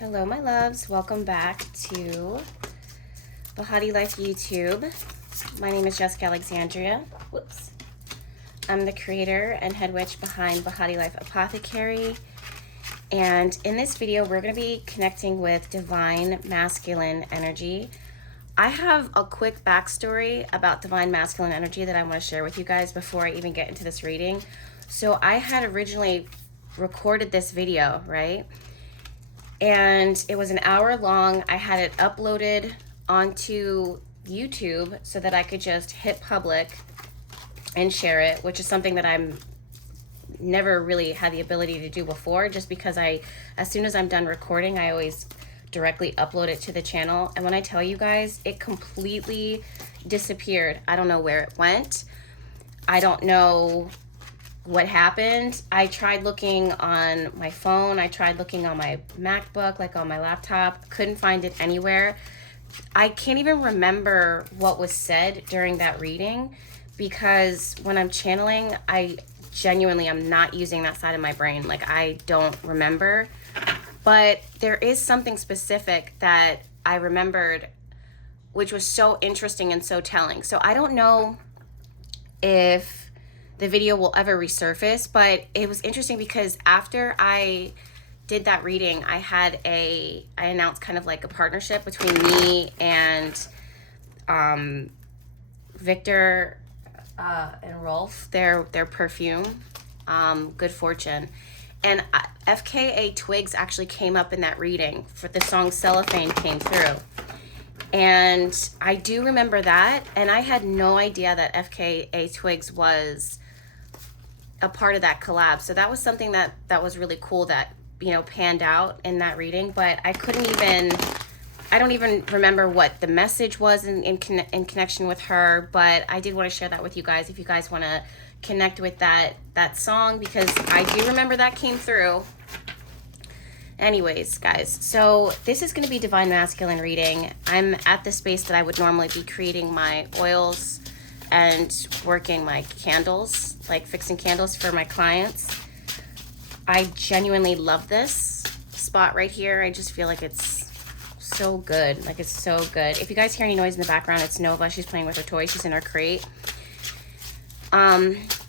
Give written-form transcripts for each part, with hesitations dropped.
Hello, my loves. Welcome back to Bahati Life YouTube. My name is Jessica Alexandria. Whoops. I'm the creator and head witch behind Bahati Life Apothecary. And in this video, we're going to be connecting with divine masculine energy. I have a quick backstory about divine masculine energy that I want to share with you guys before I even get into this reading. So I had originally recorded this video, right? And it was an hour long. I had it uploaded onto YouTube so that I could just hit public and share it, which is something that I'm never really had the ability to do before, just because as soon as I'm done recording, I always directly upload it to the channel. And when I tell you guys, it completely disappeared. I don't know where it went. I don't know what happened. I tried looking on my phone. I tried looking on my MacBook, like on my laptop. Couldn't find it anywhere. I can't even remember what was said during that reading, because when I'm channeling, I genuinely am not using that side of my brain. Like, I don't remember. But there is something specific that I remembered, which was so interesting and so telling. So I don't know if the video will ever resurface, but it was interesting because after I did that reading, I announced kind of like a partnership between me and Victor and Rolf, their perfume, Good Fortune. And FKA Twigs actually came up in that reading for the song Cellophane came through. And I do remember that, and I had no idea that FKA Twigs was a part of that collab. So that was something that was really cool that, you know, panned out in that reading. But I don't even remember what the message was in connection with her. But I did want to share that with you guys if you guys want to connect with that song, because I do remember that came through. Anyways, guys, so this is going to be divine masculine reading. I'm at the space that I would normally be creating my oils and working my candles, like fixing candles for my clients. I genuinely love this spot right here. I just feel like it's so good. Like, it's so good. If you guys hear any noise in the background, it's Nova. She's playing with her toys. She's in her crate.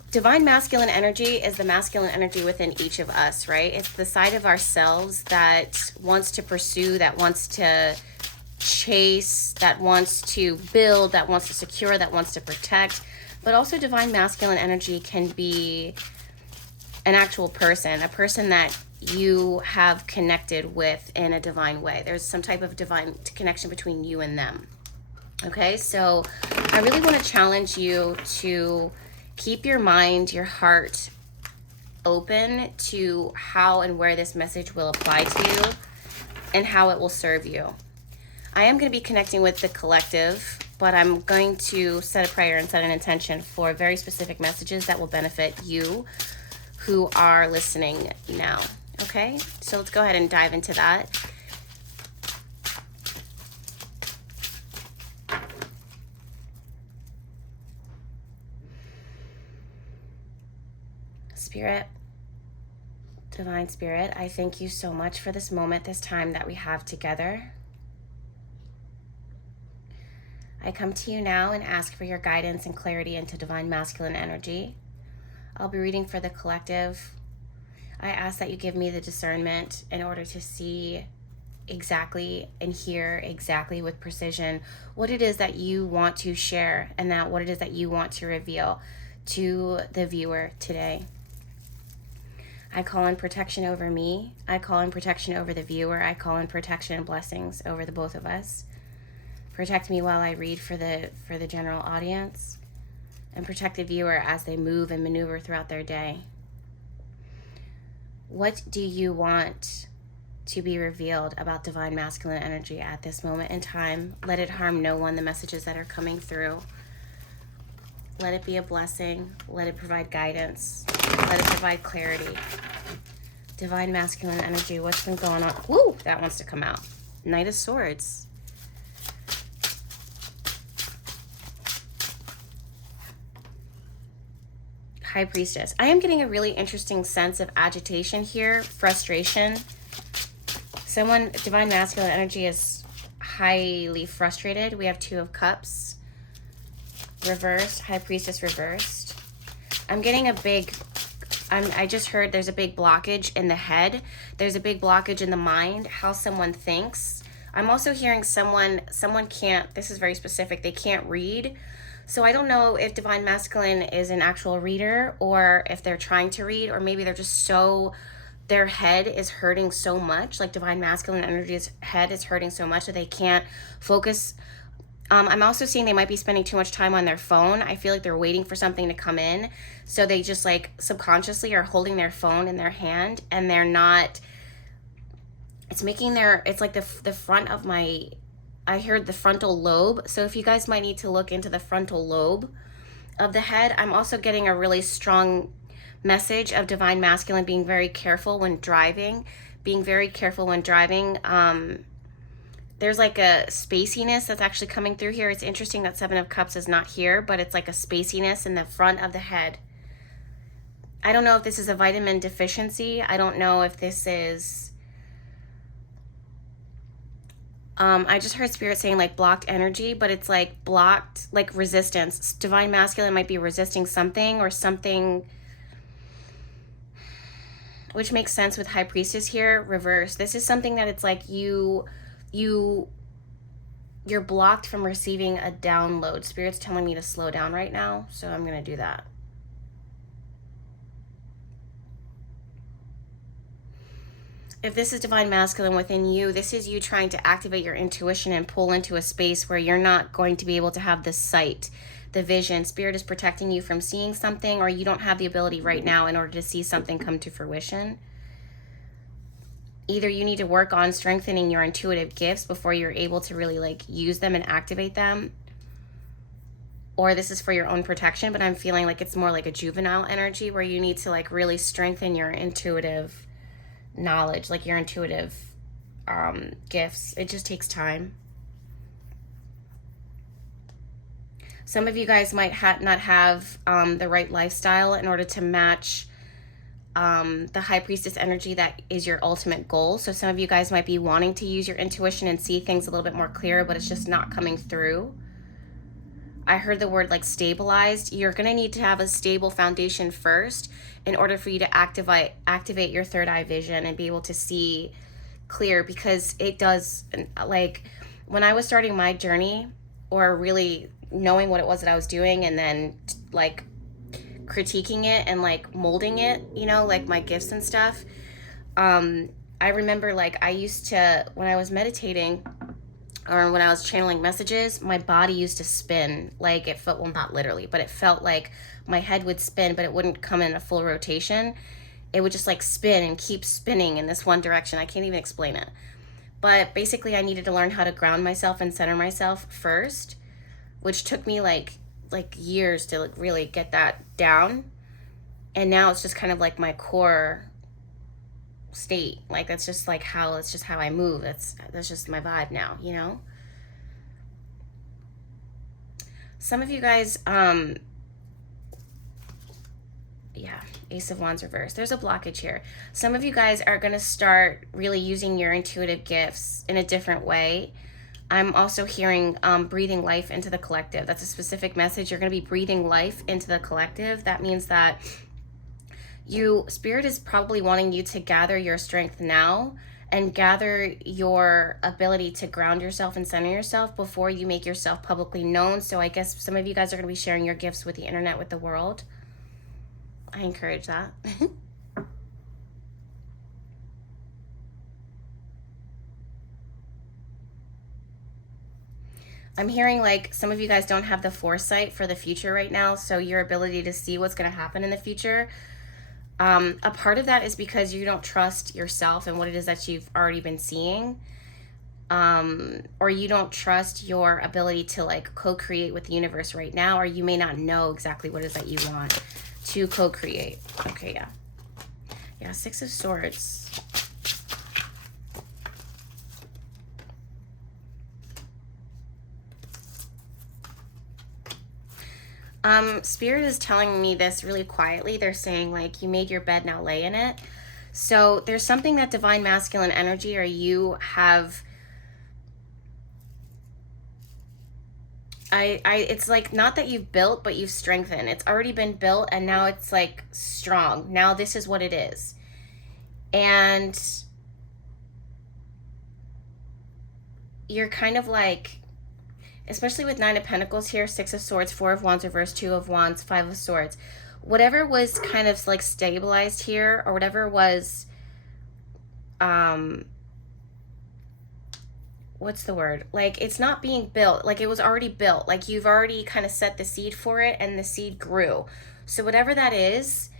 Divine masculine energy is the masculine energy within each of us, right? It's the side of ourselves that wants to pursue, that wants to chase, that wants to build, that wants to secure, that wants to protect. But also divine masculine energy can be an actual person, a person that you have connected with in a divine way. There's some type of divine connection between you and them. Okay, so I really want to challenge you to keep your mind, your heart open to how and where this message will apply to you and how it will serve you. I am going to be connecting with the collective, but I'm going to set a prayer and set an intention for very specific messages that will benefit you who are listening now. Okay, so let's go ahead and dive into that. Spirit, divine spirit, I thank you so much for this moment, this time that we have together. I come to you now and ask for your guidance and clarity into divine masculine energy. I'll be reading for the collective. I ask that you give me the discernment in order to see exactly and hear exactly with precision what it is that you want to share, and that what it is that you want to reveal to the viewer today. I call in protection over me. I call in protection over the viewer. I call in protection and blessings over the both of us. Protect me while I read for the general audience, and protect the viewer as they move and maneuver throughout their day. What do you want to be revealed about divine masculine energy at this moment in time? Let it harm no one, the messages that are coming through. Let it be a blessing. Let it provide guidance. Let it provide clarity. Divine masculine energy, what's been going on? Woo, that wants to come out. Knight of Swords. High Priestess. I am getting a really interesting sense of agitation here, frustration, Someone, divine masculine energy is highly frustrated. We have Two of Cups reversed, High Priestess reversed. I'm getting a big, I just heard there's a big blockage in the head. There's a big blockage in the mind, how someone thinks. I'm also hearing someone can't, this is very specific, they can't read. So I don't know if divine masculine is an actual reader or if they're trying to read, or maybe they're just so, their head is hurting so much, like divine masculine energy's head is hurting so much that they can't focus. I'm also seeing they might be spending too much time on their phone. I feel like they're waiting for something to come in. So they just like subconsciously are holding their phone in their hand, and they're not, it's making their, it's like the front of my, I heard the frontal lobe. So if you guys might need to look into the frontal lobe of the head. I'm also getting a really strong message of divine masculine being very careful when driving, being very careful when driving. There's like a spaciness that's actually coming through here. It's interesting that Seven of Cups is not here, but it's like a spaciness in the front of the head. I don't know if this is a vitamin deficiency. I don't know if this is, I just heard spirit saying like blocked energy, but it's like blocked, like resistance. Divine masculine might be resisting something or something, which makes sense with High Priestess here, reverse. This is something that it's like you're blocked from receiving a download. Spirit's telling me to slow down right now, so I'm going to do that. If this is divine masculine within you, this is you trying to activate your intuition and pull into a space where you're not going to be able to have the sight, the vision. Spirit is protecting you from seeing something, or you don't have the ability right now in order to see something come to fruition. Either you need to work on strengthening your intuitive gifts before you're able to really like use them and activate them, or this is for your own protection, but I'm feeling like it's more like a juvenile energy where you need to like really strengthen your intuitive knowledge, like your intuitive gifts. It just takes time. Some of you guys might not have the right lifestyle in order to match the High Priestess energy that is your ultimate goal. So some of you guys might be wanting to use your intuition and see things a little bit more clear, but it's just not coming through. I heard the word like stabilized. You're going to need to have a stable foundation first in order for you to activate your third eye vision and be able to see clear, because it does, like when I was starting my journey, or really knowing what it was that I was doing and then like critiquing it and like molding it, you know, like my gifts and stuff. I remember like I used to, when I was meditating or when I was channeling messages, my body used to spin. Like it felt, well, not literally, but it felt like my head would spin, but it wouldn't come in a full rotation. It would just like spin and keep spinning in this one direction. I can't even explain it. But basically I needed to learn how to ground myself and center myself first, which took me like years to like really get that down. And now it's just kind of like my core state. Like that's just like how, it's just how I move. That's just my vibe now, you know? Some of you guys, yeah, Ace of Wands reverse. There's a blockage here. Some of you guys are going to start really using your intuitive gifts in a different way. I'm also hearing breathing life into the collective. That's a specific message. You're going to be breathing life into the collective. That means that Spirit is probably wanting you to gather your strength now and gather your ability to ground yourself and center yourself before you make yourself publicly known. So I guess some of you guys are going to be sharing your gifts with the internet, with the world. I encourage that. I'm hearing like some of you guys don't have the foresight for the future right now, so your ability to see what's going to happen in the future. A part of that is because you don't trust yourself and what it is that you've already been seeing. Or you don't trust your ability to like co-create with the universe right now, or you may not know exactly what it is that you want to co-create. Okay, yeah. Yeah, Six of Swords. Spirit is telling me this really quietly. They're saying like, you made your bed, now lay in it. So there's something that divine masculine energy, or you have, it's like not that you've built, but you've strengthened. It's already been built and now it's like strong. Now this is what it is. And you're kind of like, especially with 9 of Pentacles here, 6 of Swords, 4 of Wands reversed, 2 of Wands, 5 of Swords. Whatever was kind of like stabilized here, or whatever was, what's the word? Like, it's not being built. Like, it was already built. Like, you've already kind of set the seed for it and the seed grew. So whatever that is,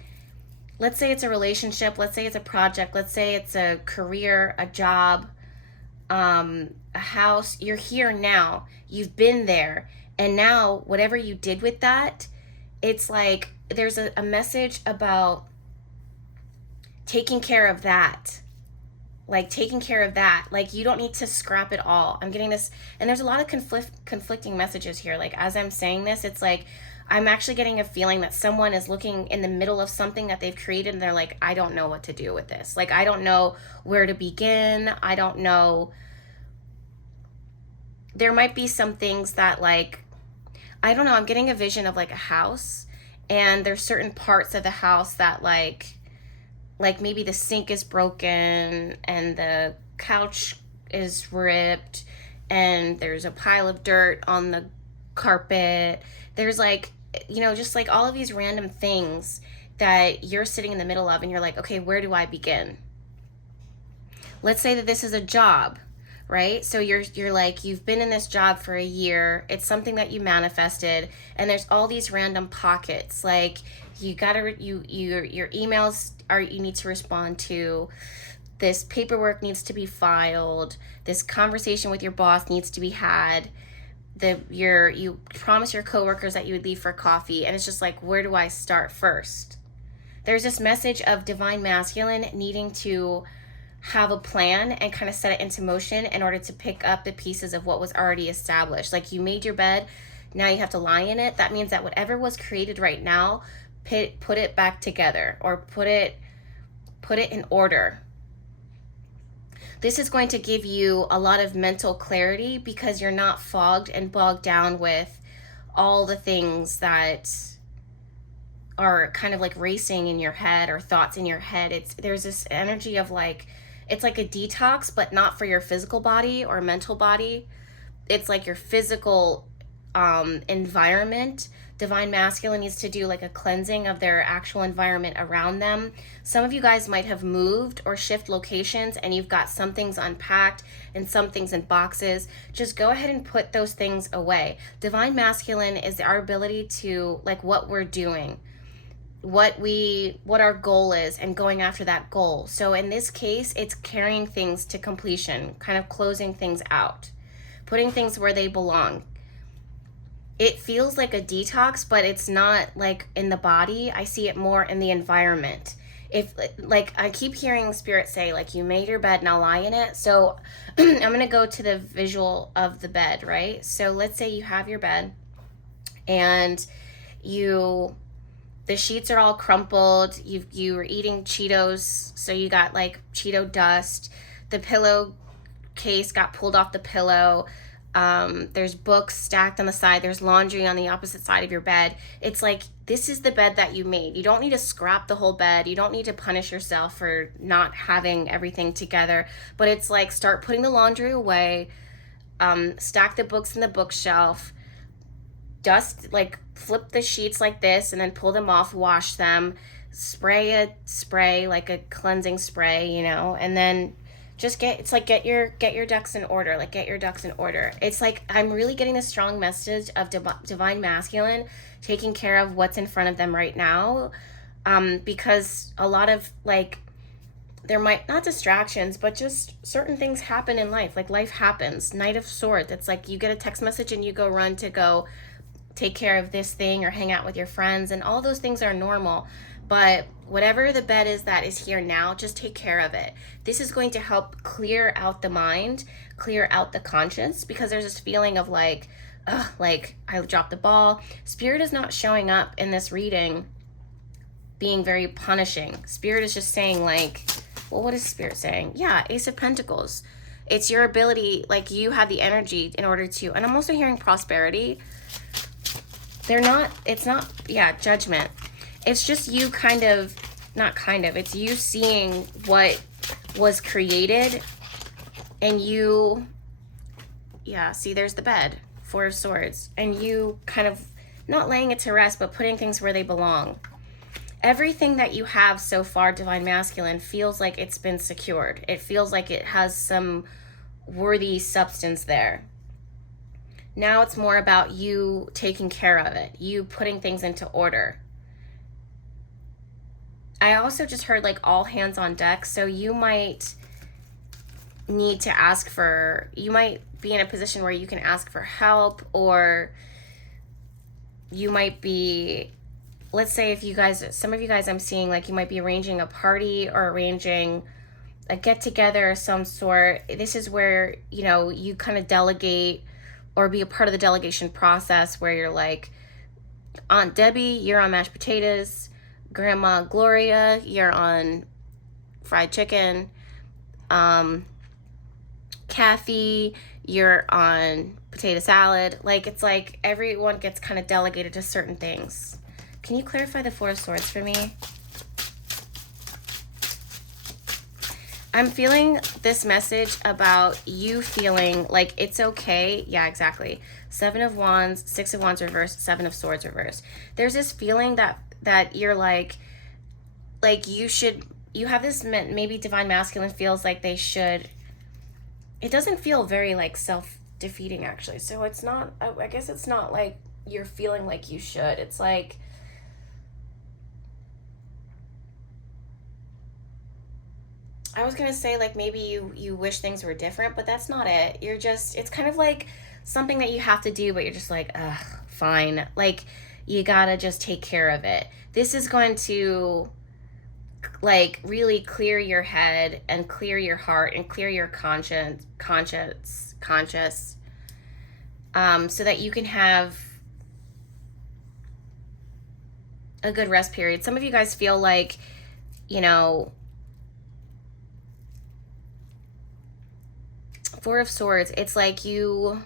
let's say it's a relationship, let's say it's a project, let's say it's a career, a job, a house. You're here now. You've been there. And now whatever you did with that, it's like there's a message about taking care of that. Like taking care of that. Like you don't need to scrap it all. I'm getting this, and there's a lot of conflicting messages here. Like as I'm saying this, it's like I'm actually getting a feeling that someone is looking in the middle of something that they've created and they're like, I don't know what to do with this. Like I don't know where to begin. I don't know. There might be some things that, like, I don't know, I'm getting a vision of like a house, and there's certain parts of the house that like maybe the sink is broken and the couch is ripped and there's a pile of dirt on the carpet. There's like, you know, just like all of these random things that you're sitting in the middle of and you're like, okay, where do I begin? Let's say that this is a job, right? So you're like, you've been in this job for a year. It's something that you manifested, and there's all these random pockets. Like you gotta, your emails are, you need to respond to. This paperwork needs to be filed. This conversation with your boss needs to be had. You promise your coworkers that you would leave for coffee, and it's just like, where do I start first? There's this message of divine masculine needing to have a plan and kind of set it into motion in order to pick up the pieces of what was already established. Like you made your bed, now you have to lie in it. That means that whatever was created right now, put it back together, or put it in order. This is going to give you a lot of mental clarity because you're not fogged and bogged down with all the things that are kind of like racing in your head, or thoughts in your head. There's this energy of like, it's like a detox, but not for your physical body or mental body. It's like your physical environment. Divine masculine needs to do like a cleansing of their actual environment around them. Some of you guys might have moved or shift locations, and you've got some things unpacked and some things in boxes. Just go ahead and put those things away. Divine masculine is our ability to, like, what we're doing, what our goal is, and going after that goal. So in this case, it's carrying things to completion, kind of closing things out, putting things where they belong. It feels like a detox, but it's not like in the body. I see it more in the environment. If, like, I keep hearing spirit say, like, you made your bed, now lie in it. So I'm going to go to the visual of the bed, right? So let's say you have your bed and the sheets are all crumpled. You were eating Cheetos, so you got like Cheeto dust. The pillow case got pulled off the pillow. There's books stacked on the side. There's laundry on the opposite side of your bed. It's like, this is the bed that you made. You don't need to scrap the whole bed. You don't need to punish yourself for not having everything together. But it's like, start putting the laundry away, stack the books in the bookshelf, dust, like flip the sheets like this, and then pull them off, wash them, spray like a cleansing spray, you know, and then just get your ducks in order. Like, get your ducks in order. It's like, I'm really getting a strong message of divine masculine taking care of what's in front of them right now, because a lot of, like, there might, not distractions, but just certain things happen in life. Like, life happens. Knight of Swords. It's like you get a text message and you go run to go take care of this thing or hang out with your friends, and all those things are normal. But whatever the bed is that is here now, just take care of it. This is going to help clear out the mind, clear out the conscience, because there's this feeling of like, like I dropped the ball. Spirit is not showing up in this reading being very punishing. Spirit is just saying, like, Well, what is Spirit saying? Yeah, Ace of Pentacles. It's your ability, like you have the energy in order to, and I'm also hearing prosperity. It's not, yeah, Judgment. It's just you it's you seeing what was created and you, yeah, see, there's the bed, Four of Swords, and you kind of not laying it to rest, but putting things where they belong. Everything that you have so far, Divine Masculine, feels like it's been secured. It feels like it has some worthy substance there. Now it's more about you taking care of it, you putting things into order. I also just heard like all hands on deck, so you might need to ask for, you might be in a position where you can ask for help, or you might be, let's say if you guys, some of you guys I'm seeing like you might be arranging a party or arranging a get together of some sort. This is where, you know, you kind of delegate or be a part of the delegation process where you're like, Aunt Debbie, you're on mashed potatoes. Grandma Gloria, you're on fried chicken. Kathy, you're on potato salad. Like, it's like everyone gets kind of delegated to certain things. Can you clarify the Four of Swords for me? I'm feeling this message about you feeling like it's okay. Yeah, exactly. Seven of Wands, Six of Wands reversed, Seven of Swords reversed. There's this feeling that you're like you have this, maybe Divine Masculine feels like they should. It doesn't feel very like self-defeating actually. So it's not, I guess it's not like you're feeling like you should. It's like, I was gonna say like maybe you wish things were different, but that's not it. You're just, it's kind of like something that you have to do, but you're just like, ugh, fine. Like, you gotta just take care of it. This is going to like really clear your head and clear your heart and clear your conscience, so that you can have a good rest period. Some of you guys feel like, you know, Four of Swords, it's like you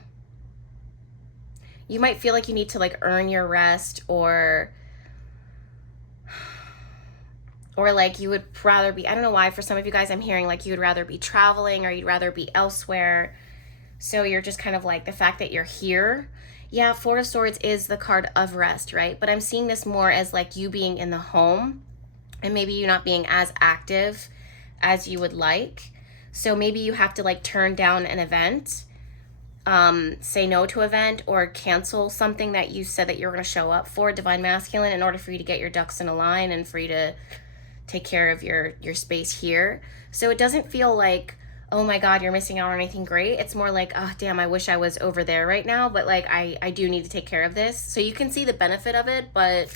might feel like you need to like earn your rest, or like you would rather be, I don't know why, for some of you guys I'm hearing like you would rather be traveling or you'd rather be elsewhere. So you're just kind of like, the fact that you're here. Yeah, Four of Swords is the card of rest, right? But I'm seeing this more as like you being in the home and maybe you not being as active as you would like. So maybe you have to like turn down an event, say no to an event, or cancel something that you said that you were going to show up for, Divine Masculine, in order for you to get your ducks in a line and for you to take care of your space here. So it doesn't feel like, oh my God, you're missing out on anything great. It's more like, oh damn, I wish I was over there right now, but like I do need to take care of this. So you can see the benefit of it, but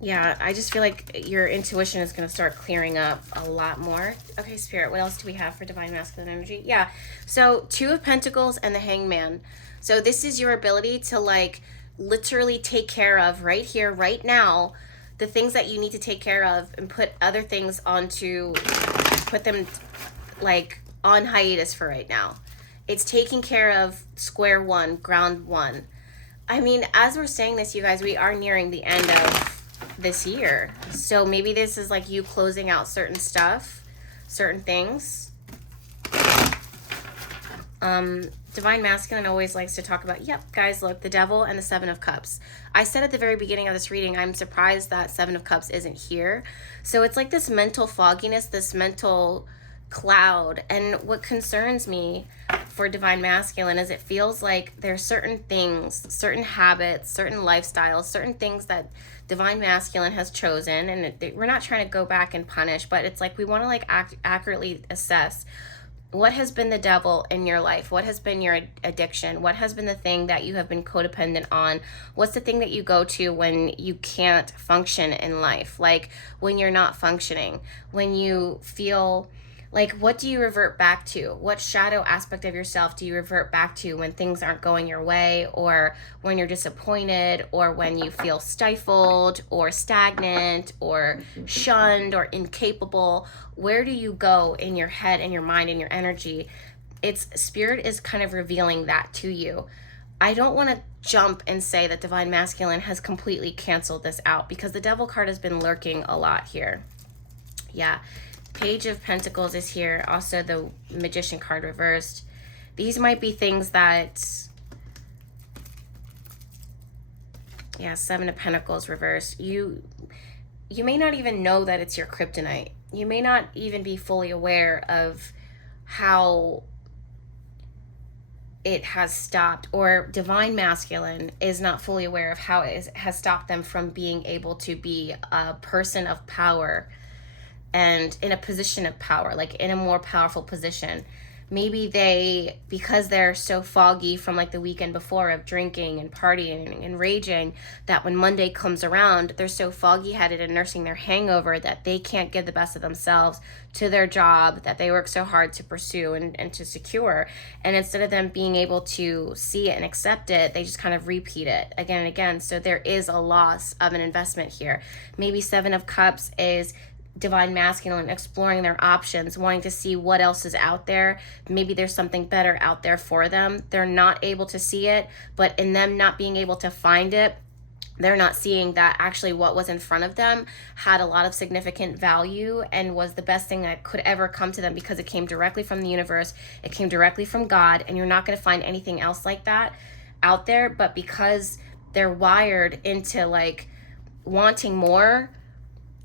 yeah, I just feel like your intuition is going to start clearing up a lot more. Okay, Spirit, what else do we have for Divine Masculine energy? Yeah, so Two of Pentacles and the Hangman. So this is your ability to like literally take care of right here, right now, the things that you need to take care of, and put other things put them like on hiatus for right now. It's taking care of square one, ground one. I mean, as we're saying this, you guys, we are nearing the end of this year. So maybe this is like you closing out certain stuff, certain things. Divine Masculine always likes to talk about, yep, guys, look, the Devil and the Seven of Cups. I said at the very beginning of this reading, I'm surprised that Seven of Cups isn't here. So it's like this mental fogginess, this mental cloud. And what concerns me for Divine Masculine is it feels like there's certain things, certain habits, certain lifestyles, certain things that Divine Masculine has chosen. And we're not trying to go back and punish, but it's like we want to like accurately assess what has been the devil in your life? What has been your addiction? What has been the thing that you have been codependent on? What's the thing that you go to when you can't function in life? Like when you're not functioning, when you feel Like, what do you revert back to? What shadow aspect of yourself do you revert back to when things aren't going your way, or when you're disappointed, or when you feel stifled or stagnant or shunned or incapable? Where do you go in your head and your mind and your energy? It's Spirit is kind of revealing that to you. I don't want to jump and say that Divine Masculine has completely canceled this out, because the Devil card has been lurking a lot here. Yeah. Page of Pentacles is here. Also the Magician card reversed. These might be things that, yeah, Seven of Pentacles reversed. You may not even know that it's your kryptonite. You may not even be fully aware of how it has stopped, or Divine Masculine is not fully aware of how it has stopped them from being able to be a person of power and in a position of power, like in a more powerful position. Maybe they, because they're so foggy from like the weekend before of drinking and partying and raging, that when Monday comes around, they're so foggy headed and nursing their hangover that they can't give the best of themselves to their job that they work so hard to pursue and to secure. And instead of them being able to see it and accept it, they just kind of repeat it again and again. So there is a loss of an investment here. Maybe Seven of Cups is Divine Masculine exploring their options, wanting to see what else is out there. Maybe there's something better out there for them. They're not able to see it, but in them not being able to find it, they're not seeing that actually what was in front of them had a lot of significant value and was the best thing that could ever come to them, because it came directly from the universe. It came directly from God, and you're not going to find anything else like that out there. But because they're wired into like wanting more,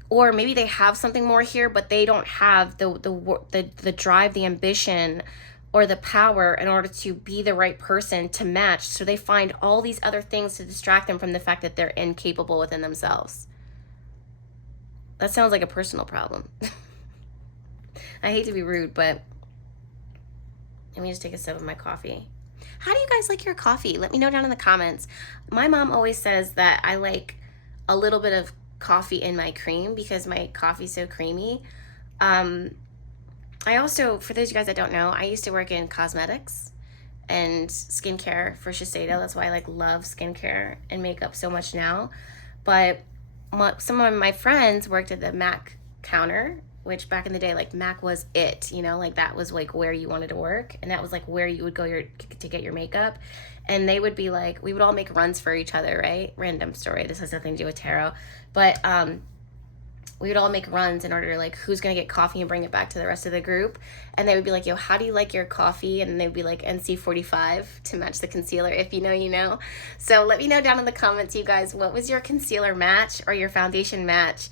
or maybe they have something more here, but they don't have the drive, the ambition, or the power in order to be the right person to match. So they find all these other things to distract them from the fact that they're incapable within themselves. That sounds like a personal problem. I hate to be rude, but let me just take a sip of my coffee. How do you guys like your coffee? Let me know down in the comments. My mom always says that I like a little bit of coffee in my cream because my coffee's so creamy. I also, for those of you guys that don't know, I used to work in cosmetics and skincare for Shiseido. That's why I like love skincare and makeup so much now. But some of my friends worked at the MAC counter, which back in the day, like MAC was it, you know, like that was like where you wanted to work, and that was like where you would go to get your makeup. And they would be like, we would all make runs for each other, right? Random story. This has nothing to do with tarot. But we would all make runs in order to like, who's going to get coffee and bring it back to the rest of the group. And they would be like, yo, how do you like your coffee? And they would be like NC45 to match the concealer. If you know, you know. So let me know down in the comments, you guys, what was your concealer match or your foundation match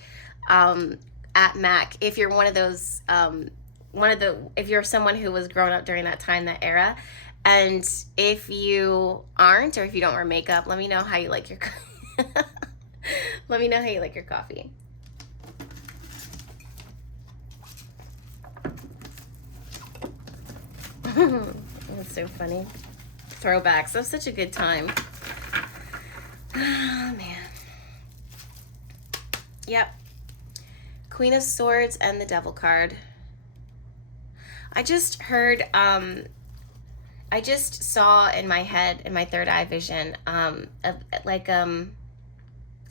at MAC? If you're one of those, if you're someone who was growing up during that time, that era. And if you aren't, or if you don't wear makeup, let me know how you like your let me know how you like your coffee. That's so funny. Throwbacks. That was such a good time. Oh, man. Yep. Queen of Swords and the Devil card. I just heard, I just saw in my head, in my third eye vision,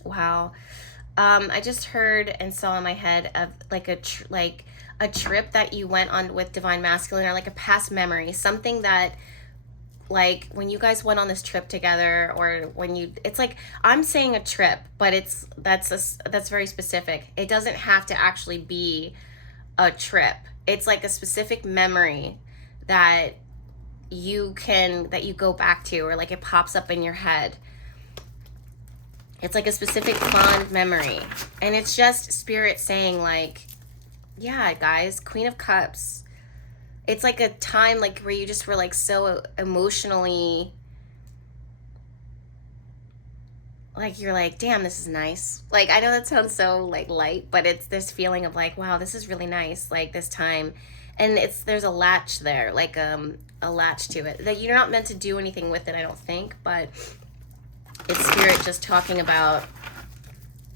wow. I just heard and saw in my head of like a trip that you went on with Divine Masculine, or like a past memory, something that like when you guys went on this trip together, or when you, it's like, I'm saying a trip, but that's very specific. It doesn't have to actually be a trip. It's like a specific memory that you go back to, or like it pops up in your head. It's like a specific fond memory, and it's just Spirit saying like, yeah, guys, Queen of Cups. It's like a time like where you just were like so emotionally, like you're like, damn, this is nice. Like, I know that sounds so like light, but it's this feeling of like, wow, this is really nice, like this time. And there's a latch there, like a latch to it, that you're not meant to do anything with it, I don't think, but it's Spirit just talking about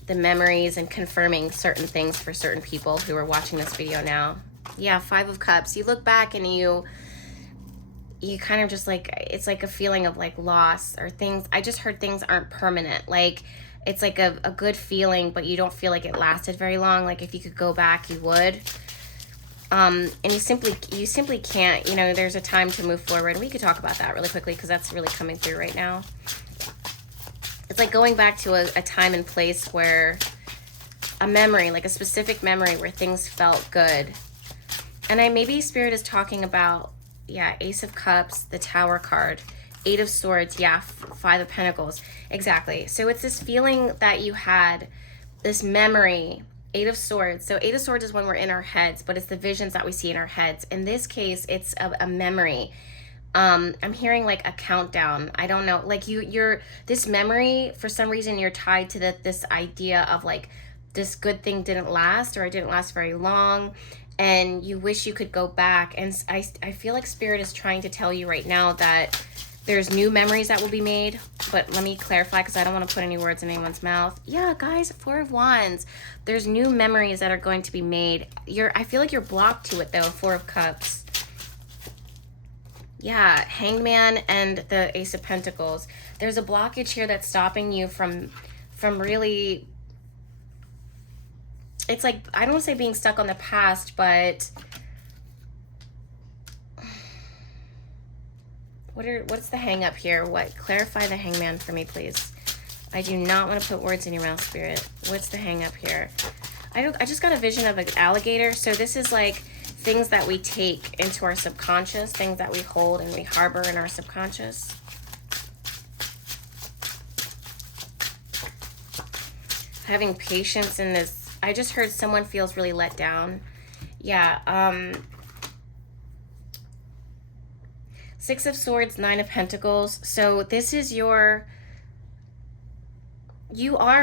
the memories and confirming certain things for certain people who are watching this video now. Yeah, Five of Cups. You look back and you kind of just like, it's like a feeling of like loss or things. I just heard things aren't permanent. Like it's like a good feeling, but you don't feel like it lasted very long. Like if you could go back, you would. And you simply can't, you know, there's a time to move forward. We could talk about that really quickly because that's really coming through right now. It's like going back to a time and place where a memory, like a specific memory where things felt good. And maybe Spirit is talking about, yeah, Ace of Cups, the Tower card, Eight of Swords, yeah, Five of Pentacles. Exactly. So it's this feeling that you had, this memory, Eight of Swords. So Eight of Swords is when we're in our heads, but it's the visions that we see in our heads. In this case, it's a memory. I'm hearing like a countdown. I don't know. Like you're this memory, for some reason, you're tied to this idea of like, this good thing didn't last, or it didn't last very long, and you wish you could go back. And I feel like Spirit is trying to tell you right now that there's new memories that will be made. But let me clarify, because I don't want to put any words in anyone's mouth. Yeah, guys, Four of Wands. There's new memories that are going to be made. I feel like you're blocked to it, though. Four of Cups. Yeah, Hanged Man and the Ace of Pentacles. There's a blockage here that's stopping you from really... It's like, I don't want to say being stuck on the past, but what's the hang up here? Clarify the Hangman for me, please. I do not want to put words in your mouth, Spirit. What's the hang up here? I just got a vision of an alligator. So this is like things that we take into our subconscious, things that we hold and we harbor in our subconscious. Having patience in this. I just heard someone feels really let down. Yeah. Six of Swords, Nine of Pentacles. So this is you are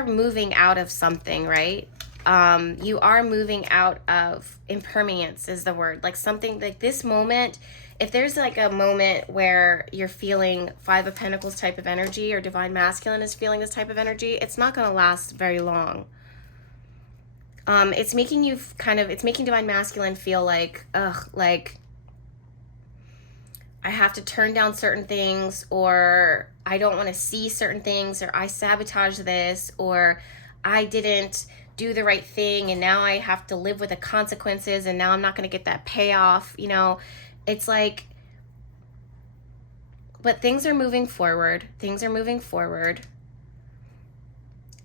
moving out of something, right? You are moving out of impermanence is the word. Like something like this moment, if there's like a moment where you're feeling Five of Pentacles type of energy, or Divine Masculine is feeling this type of energy, it's not going to last very long. It's making you it's making Divine Masculine feel like, ugh, like I have to turn down certain things, or I don't want to see certain things, or I sabotage this, or I didn't do the right thing and now I have to live with the consequences, and now I'm not going to get that payoff, you know. It's like, but things are moving forward. Things are moving forward.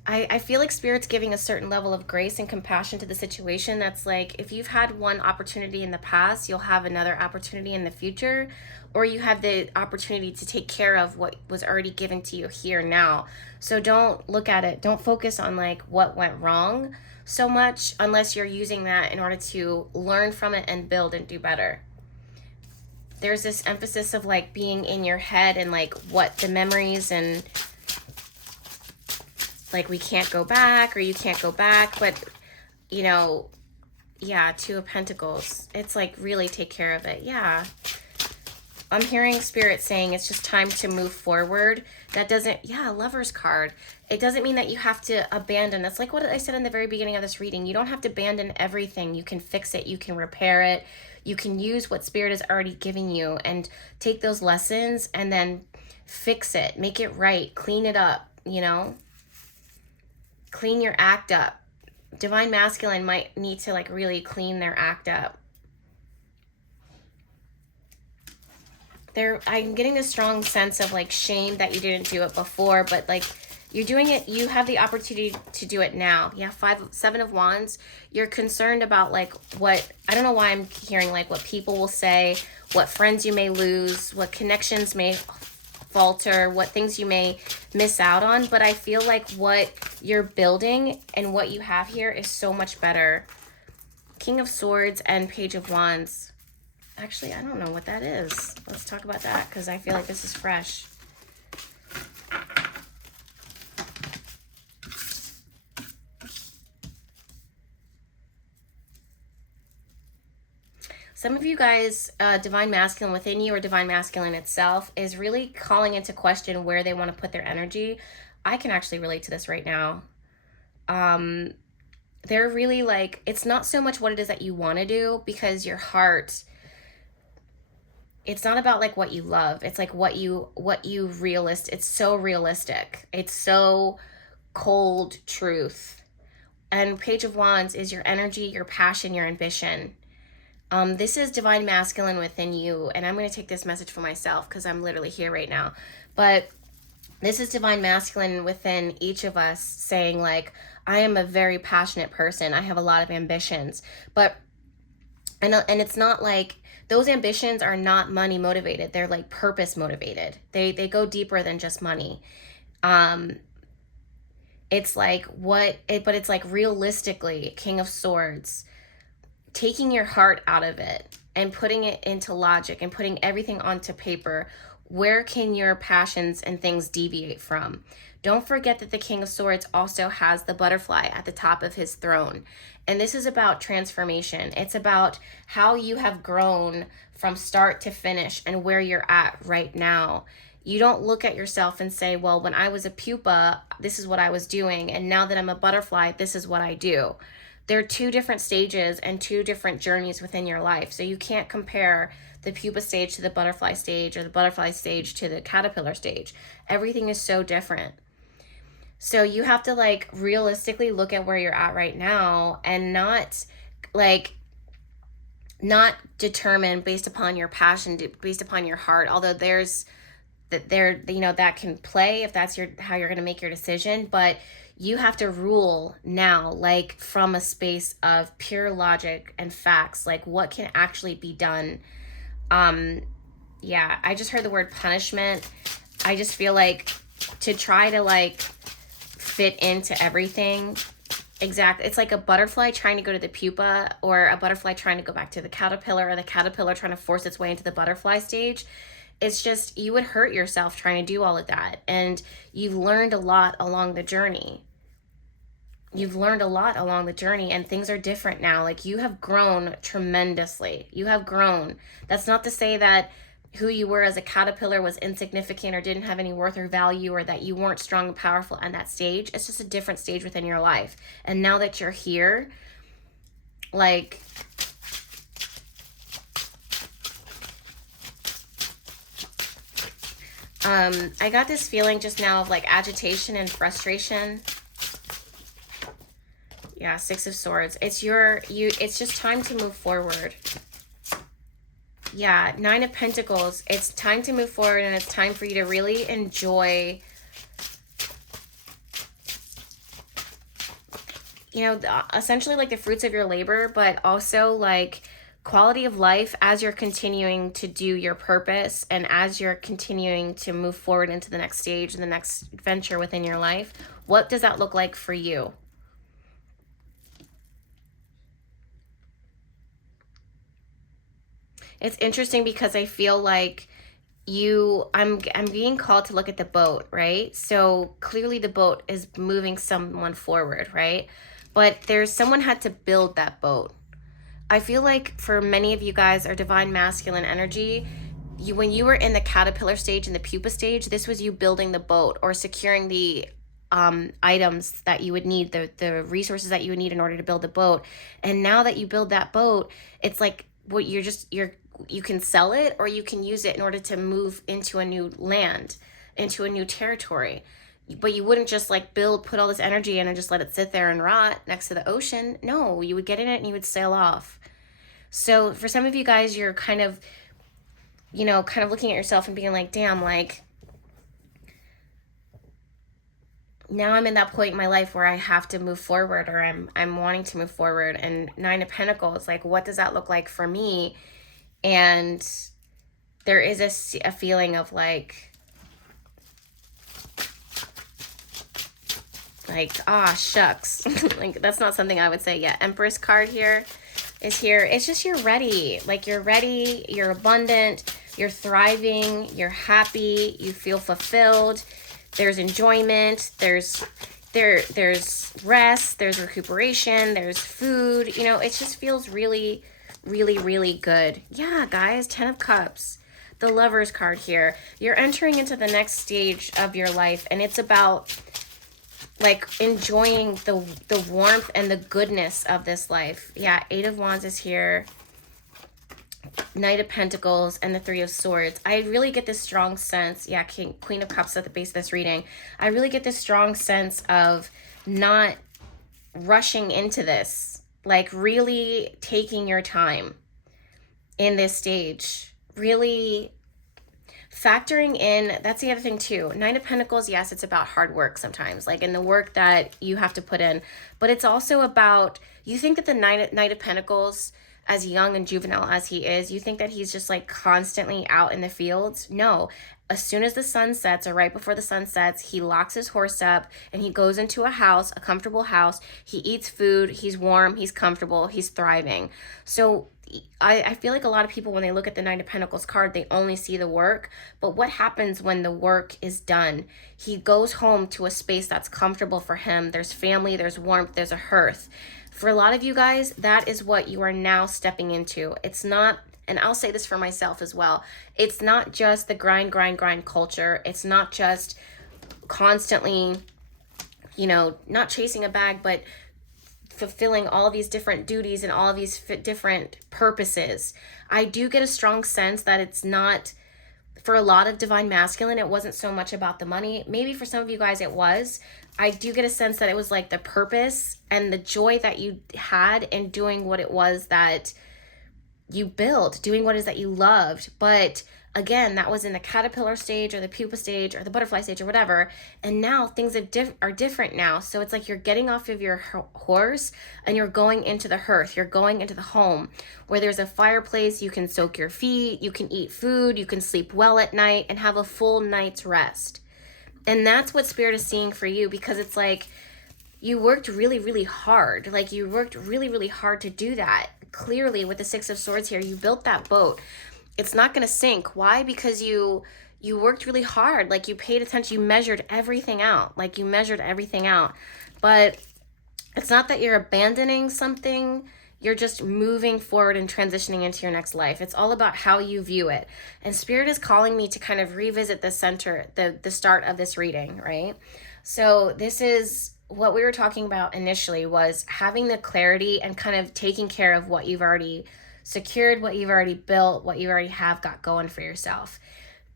I feel like Spirit's giving a certain level of grace and compassion to the situation. That's like, if you've had one opportunity in the past, you'll have another opportunity in the future, or you have the opportunity to take care of what was already given to you here now. So don't look at it. Don't focus on like what went wrong so much, unless you're using that in order to learn from it and build and do better. There's this emphasis of like being in your head and like what the memories and like we can't go back, or you can't go back, but you know, yeah, Two of Pentacles. It's like really take care of it. Yeah. I'm hearing Spirit saying it's just time to move forward. That doesn't, yeah, Lover's card. It doesn't mean that you have to abandon. That's like what I said in the very beginning of this reading. You don't have to abandon everything. You can fix it. You can repair it. You can use what Spirit is already giving you and take those lessons and then fix it. Make it right. Clean it up, you know? Clean your act up. Divine Masculine might need to like really clean their act up. I'm getting this strong sense of like shame that you didn't do it before, but like you're doing it, you have the opportunity to do it now. Yeah, Seven of Wands. You're concerned about like what, I don't know why I'm hearing like what people will say, what friends you may lose, what connections may falter, what things you may miss out on, but I feel like what you're building and what you have here is so much better. King of Swords and Page of Wands. Actually, I don't know what that is. Let's talk about that because I feel like this is fresh. Some of you guys, Divine Masculine within you or Divine Masculine itself is really calling into question where they want to put their energy. I can actually relate to this right now. they're really like, it's not so much what it is that you want to do, because your heart, it's not about like what you love. It's like what you it's so realistic. It's so cold truth. And Page of Wands is your energy, your passion, your ambition. This is divine masculine within you. And I'm going to take this message for myself because I'm literally here right now. But this is divine masculine within each of us saying like, I am a very passionate person. I have a lot of ambitions. But, and it's not like, those ambitions are not money motivated. They're like purpose motivated. They go deeper than just money. It's like but it's like realistically, King of Swords, taking your heart out of it and putting it into logic and putting everything onto paper. Where can your passions and things deviate from? Don't forget that the King of Swords also has the butterfly at the top of his throne. And this is about transformation. It's about how you have grown from start to finish and where you're at right now. You don't look at yourself and say, well, when I was a pupa, this is what I was doing. And now that I'm a butterfly, this is what I do. There are two different stages and two different journeys within your life. So you can't compare the pupa stage to the butterfly stage or the butterfly stage to the caterpillar stage. Everything is so different. So you have to like realistically look at where you're at right now and not determine based upon your passion, based upon your heart. Although that can play if that's how you're going to make your decision, but you have to rule now, like from a space of pure logic and facts, like what can actually be done. Yeah, I just heard the word punishment. I just feel like to try to like fit into everything. Exactly. It's like a butterfly trying to go to the pupa, or a butterfly trying to go back to the caterpillar, or the caterpillar trying to force its way into the butterfly stage. It's just, you would hurt yourself trying to do all of that. And you've learned a lot along the journey. And things are different now. Like, you have grown tremendously. You have grown. That's not to say that who you were as a caterpillar was insignificant or didn't have any worth or value, or that you weren't strong and powerful at that stage. It's just a different stage within your life. And now that you're here, like, I got this feeling just now of like agitation and frustration. Yeah, Six of Swords. It's just time to move forward. Yeah, Nine of Pentacles. It's time to move forward, and it's time for you to really enjoy, essentially like the fruits of your labor, but also like quality of life as you're continuing to do your purpose and as you're continuing to move forward into the next stage and the next venture within your life. What does that look like for you? It's interesting because I feel like I'm being called to look at the boat, right? So clearly the boat is moving someone forward, right? But someone had to build that boat. I feel like for many of you guys are divine masculine energy. When you were in the caterpillar stage and the pupa stage, this was you building the boat or securing the items that you would need, the resources that you would need in order to build the boat. And now that you build that boat, it's like you can sell it, or you can use it in order to move into a new land, into a new territory. But you wouldn't just like put all this energy in and just let it sit there and rot next to the ocean. No, you would get in it and you would sail off. So for some of you guys, you're kind of looking at yourself and being like, damn, like now I'm in that point in my life where I have to move forward, or I'm wanting to move forward. And Nine of Pentacles, like, what does that look like for me? And there is a feeling of like, shucks. Like, that's not something I would say yet. Empress card here is here. It's just you're ready. Like, you're ready. You're abundant. You're thriving. You're happy. You feel fulfilled. There's enjoyment. There's rest. There's recuperation. There's food. It just feels really, really, really good. Yeah, guys. 10 of Cups. The Lover's card here. You're entering into the next stage of your life, and it's about like enjoying the warmth and the goodness of this life. Yeah, Eight of Wands is here. Knight of Pentacles and the Three of Swords. I really get this strong sense. Yeah, Queen of Cups at the base of this reading. I really get this strong sense of not rushing into this. Like really taking your time in this stage. Really factoring in, that's the other thing too. Nine of Pentacles, yes, it's about hard work sometimes, like in the work that you have to put in. But it's also about, you think that the Knight of Pentacles, as young and juvenile as he is, you think that he's just like constantly out in the fields. No. As soon as the sun sets, or right before the sun sets, he locks his horse up and he goes into a house, a comfortable house. He eats food, he's warm, he's comfortable, he's thriving. So I feel like a lot of people, when they look at the Nine of Pentacles card, they only see the work. But what happens when the work is done? He goes home to a space that's comfortable for him. There's family, there's warmth, there's a hearth. For a lot of you guys, that is what you are now stepping into. It's not, and I'll say this for myself as well, it's not just the grind culture. It's not just constantly, you know, not chasing a bag, but fulfilling all these different duties and all these different purposes. I do get a strong sense that it's not, for a lot of Divine Masculine, it wasn't so much about the money. Maybe for some of you guys it was. I do get a sense that it was like the purpose and the joy that you had in doing what it was that you built, doing what it is that you loved. But again, that was in the caterpillar stage or the pupa stage or the butterfly stage or whatever. And now things are different now. So it's like you're getting off of your horse and you're going into the hearth. You're going into the home where there's a fireplace. You can soak your feet. You can eat food. You can sleep well at night and have a full night's rest. And that's what Spirit is seeing for you, because it's like you worked really, really hard. Like you worked really, really hard to do that. Clearly with the Six of Swords here, you built that boat. It's not going to sink. Why? Because you worked really hard. Like you paid attention. You measured everything out. Like you measured everything out. But it's not that you're abandoning something. You're just moving forward and transitioning into your next life. It's all about how you view it. And Spirit is calling me to kind of revisit the center, the start of this reading, right? So this is what we were talking about initially, was having the clarity and kind of taking care of what you've already secured, what you've already built, what you already have got going for yourself.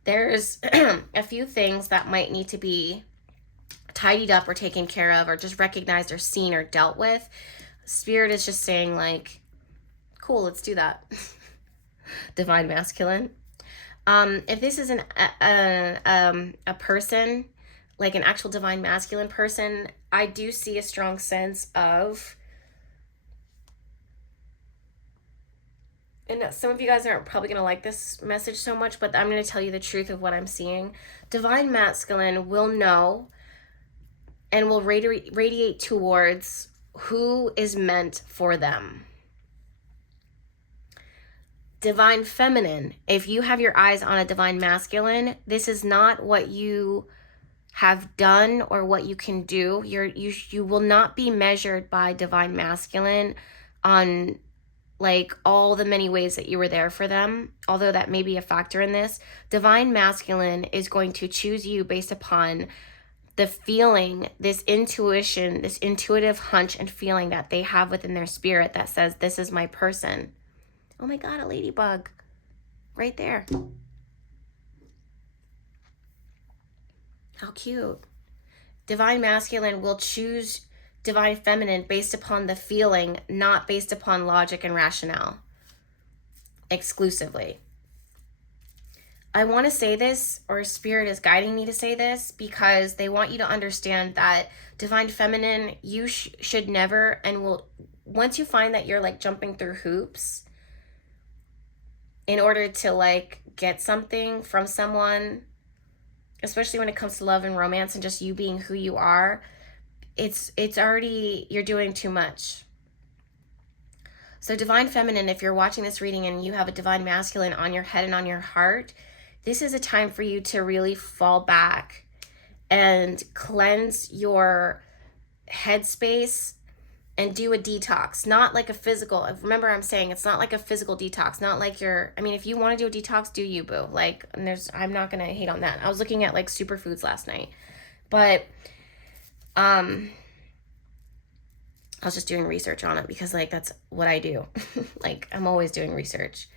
There's a few things that might need to be tidied up or taken care of or just recognized or seen or dealt with. Spirit is just saying like, cool, let's do that. Divine Masculine. If this is a person, like an actual Divine Masculine person, I do see a strong sense of, and some of you guys aren't probably going to like this message so much, but I'm going to tell you the truth of what I'm seeing. Divine Masculine will know and will radiate towards who is meant for them. Divine Feminine, if you have your eyes on a Divine Masculine, this is not what you have done or what you can do. You will not be measured by Divine Masculine on like all the many ways that you were there for them, although that may be a factor in this. Divine Masculine is going to choose you based upon the feeling, this intuition, this intuitive hunch and feeling that they have within their spirit that says, this is my person. Oh my God, a ladybug right there. How cute. Divine Masculine will choose Divine Feminine based upon the feeling, not based upon logic and rationale exclusively. I want to say this, or Spirit is guiding me to say this, because they want you to understand that Divine Feminine, you should never, and will, once you find that you're like jumping through hoops in order to like get something from someone, especially when it comes to love and romance and just you being who you are, it's already, you're doing too much. So Divine Feminine, if you're watching this reading and you have a Divine Masculine on your head and on your heart, this is a time for you to really fall back and cleanse your headspace and do a detox. Not like a physical, remember I'm saying it's not like a physical detox, not like if you want to do a detox, do you, boo. Like, I'm not going to hate on that. I was looking at like superfoods last night, but I was just doing research on it because like that's what I do. Like I'm always doing research.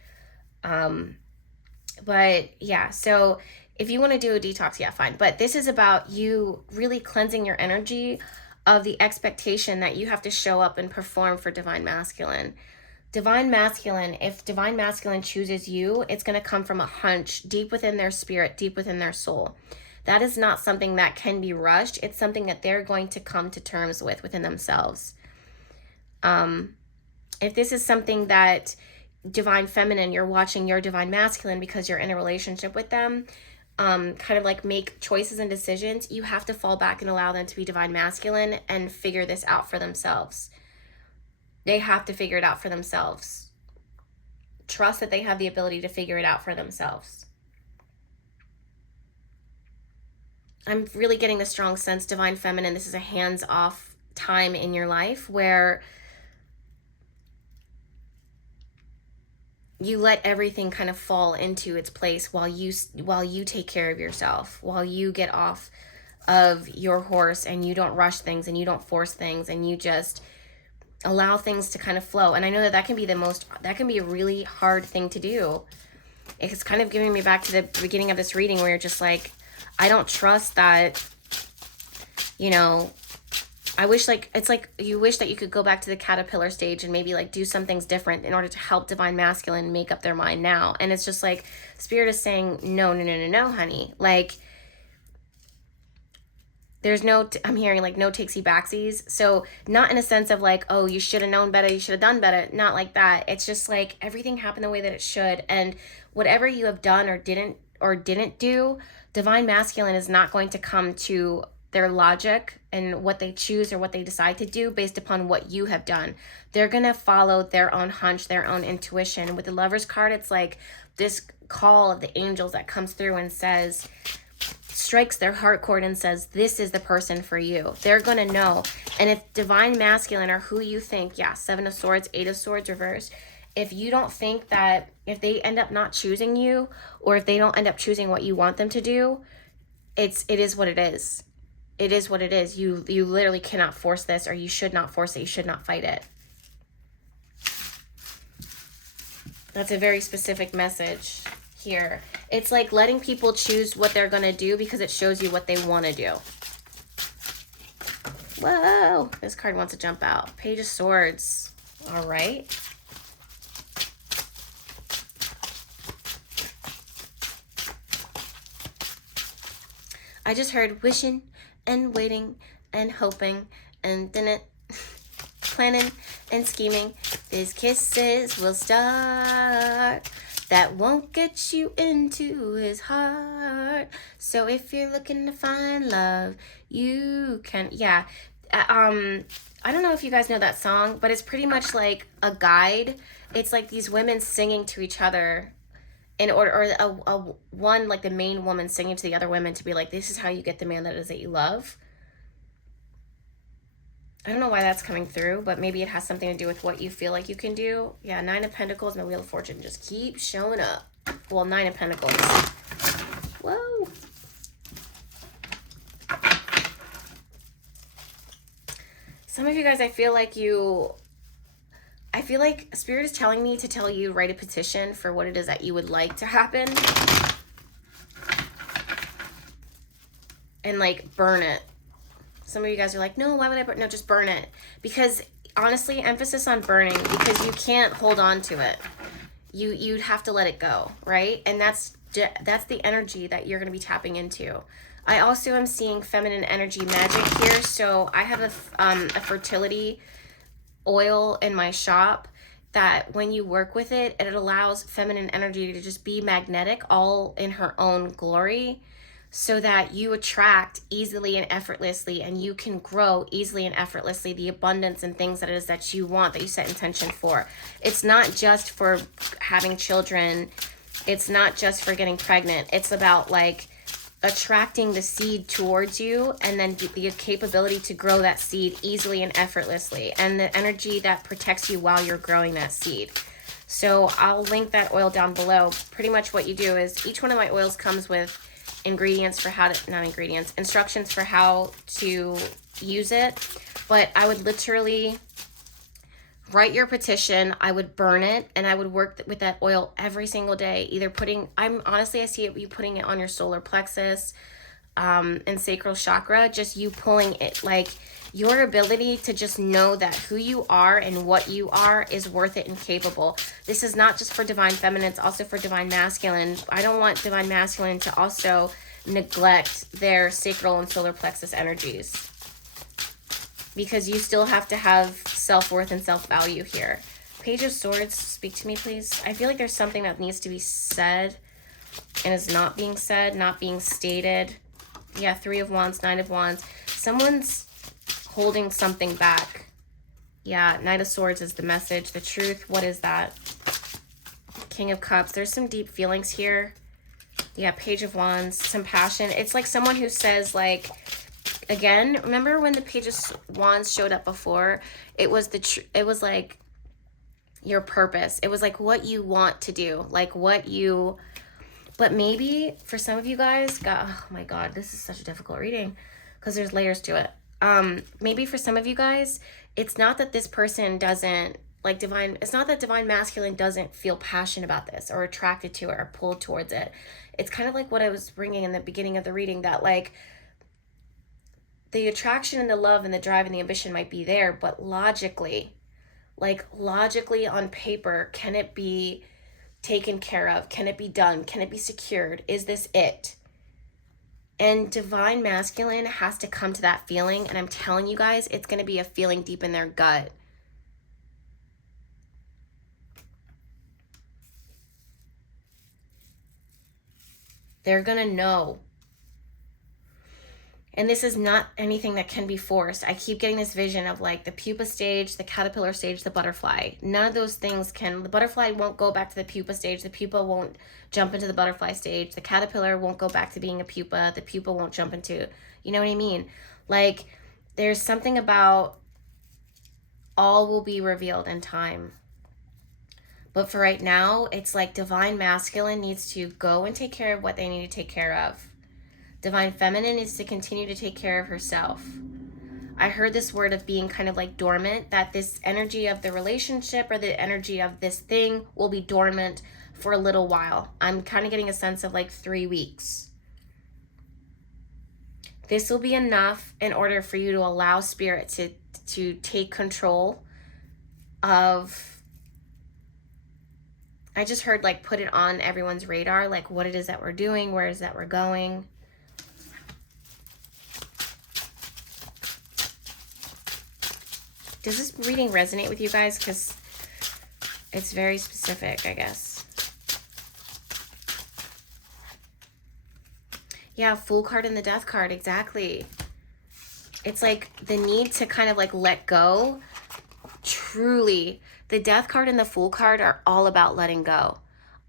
But yeah, so if you want to do a detox, yeah, fine. But this is about you really cleansing your energy of the expectation that you have to show up and perform for divine masculine. Divine masculine, if divine masculine chooses you, it's going to come from a hunch deep within their spirit, deep within their soul. That is not something that can be rushed. It's something that they're going to come to terms with within themselves. If this is something that divine feminine, you're watching your divine masculine because you're in a relationship with them, kind of like make choices and decisions, you have to fall back and allow them to be divine masculine and figure this out for themselves. They have to figure it out for themselves. Trust that they have the ability to figure it out for themselves. I'm really getting the strong sense, divine feminine, this is a hands-off time in your life where you let everything kind of fall into its place while you take care of yourself, while you get off of your horse and you don't rush things and you don't force things and you just allow things to kind of flow. And I know that can be a really hard thing to do. It's kind of giving me back to the beginning of this reading where you're just like, I don't trust that, you know, I wish like, it's like you wish that you could go back to the caterpillar stage and maybe like do some things different in order to help divine masculine make up their mind now. And it's just like, spirit is saying, no, honey. Like, there's no, I'm hearing like no takesy backsies. So not in a sense of like, oh, you should have known better, you should have done better. Not like that. It's just like everything happened the way that it should. And whatever you have done or didn't do, divine masculine is not going to come to their logic and what they choose or what they decide to do based upon what you have done. They're going to follow their own hunch, their own intuition. With the Lover's card, it's like this call of the angels that comes through and says, strikes their heart chord and says, this is the person for you. They're going to know. And if divine masculine or who you think, yeah, 7 of Swords, 8 of Swords reversed, if you don't think that, if they end up not choosing you or if they don't end up choosing what you want them to do, it is what it is. It is what it is. You literally cannot force this, or you should not force it. You should not fight it. That's a very specific message here. It's like letting people choose what they're going to do because it shows you what they want to do. Whoa, this card wants to jump out. Page of Swords. All right. I just heard wishing and waiting and hoping and didn't planning and scheming. These kisses will start. That won't get you into his heart. So if you're looking to find love, you can, yeah. I don't know if you guys know that song, but it's pretty much like a guide. It's like these women singing to each other in order, or one, like the main woman singing to the other women to be like, this is how you get the man that is that you love. I don't know why that's coming through, but maybe it has something to do with what you feel like you can do. Yeah, 9 of Pentacles and the Wheel of Fortune just keep showing up. Well, 9 of Pentacles. Whoa. Some of you guys, I feel like Spirit is telling me to tell you, write a petition for what it is that you would like to happen. And like burn it. Some of you guys are like, no, why would I burn? No, just burn it. Because honestly, emphasis on burning, because you can't hold on to it. You'd have to let it go, right? And that's the energy that you're going to be tapping into. I also am seeing feminine energy magic here. So I have a fertility oil in my shop that when you work with it, it allows feminine energy to just be magnetic all in her own glory, so that you attract easily and effortlessly, and you can grow easily and effortlessly the abundance and things that it is that you want, that you set intention for. It's not just for having children. It's not just for getting pregnant. It's about like attracting the seed towards you, and then the capability to grow that seed easily and effortlessly, and the energy that protects you while you're growing that seed. So I'll link that oil down below. Pretty much what you do is each one of my oils comes with instructions for how to use it, but I would literally write your petition. I would burn it, and I would work with that oil every single day. Either I see you putting it on your solar plexus, and sacral chakra, just you pulling it, like your ability to just know that who you are and what you are is worth it and capable. This is not just for divine feminine, it's also for divine masculine. I don't want divine masculine to also neglect their sacral and solar plexus energies, because you still have to have self-worth and self-value here. Page of Swords, speak to me, please. I feel like there's something that needs to be said and is not being said, not being stated. Yeah, Three of Wands, Nine of Wands. Someone's holding something back. Yeah, Knight of Swords is the message, the truth. What is that? King of Cups. There's some deep feelings here. Yeah, Page of Wands, some passion. It's like someone who says, like, again, remember when the Page of Wands showed up before? It was like your purpose. It was like what you want to do, like what you... But maybe for some of you guys, oh my God, this is such a difficult reading because there's layers to it. Maybe for some of you guys, it's not that this person doesn't like divine, it's not that divine masculine doesn't feel passionate about this or attracted to it or pulled towards it. It's kind of like what I was bringing in the beginning of the reading, that like the attraction and the love and the drive and the ambition might be there, but logically on paper, can it be taken care of? Can it be done? Can it be secured? Is this it? And divine masculine has to come to that feeling, and I'm telling you guys, it's going to be a feeling deep in their gut. They're going to know. And this is not anything that can be forced. I keep getting this vision of like the pupa stage, the caterpillar stage, the butterfly. None of those things can, the butterfly won't go back to the pupa stage. The pupa won't jump into the butterfly stage. The caterpillar won't go back to being a pupa. The pupa won't jump into, you know what I mean? Like there's something about all will be revealed in time. But for right now, it's like divine masculine needs to go and take care of what they need to take care of. Divine feminine needs to continue to take care of herself. I heard this word of being kind of like dormant, that this energy of the relationship or the energy of this thing will be dormant for a little while. I'm kind of getting a sense of like 3 weeks. This will be enough in order for you to allow spirit to take control of... I just heard like put it on everyone's radar, like what it is that we're doing, where is that we're going. Does this reading resonate with you guys? Because it's very specific, I guess. Yeah, Fool card and the Death card, exactly. It's like the need to kind of like let go. Truly, the Death card and the Fool card are all about letting go.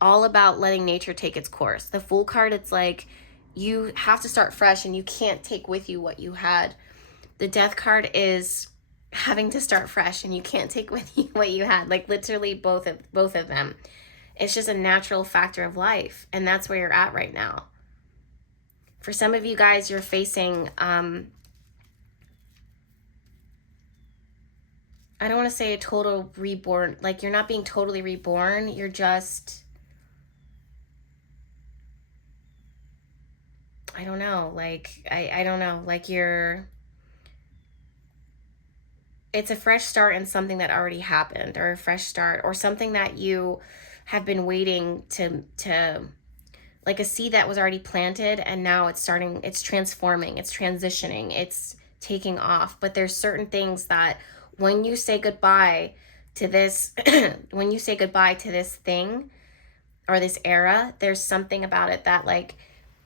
All about letting nature take its course. The Fool card, it's like you have to start fresh and you can't take with you what you had. The Death card is having to start fresh and you can't take with you what you had. Like literally both of them. It's just a natural factor of life, and that's where you're at right now. For some of you guys, you're facing I don't want to say a total reborn, like you're not being totally reborn, you're just, I don't know, like I don't know, like it's a fresh start in something that already happened, or a fresh start, or something that you have been waiting to like a seed that was already planted, and now it's starting, it's transforming, it's transitioning, it's taking off. But there's certain things that when you say goodbye to this, when you say goodbye to this thing or this era, there's something about it that like,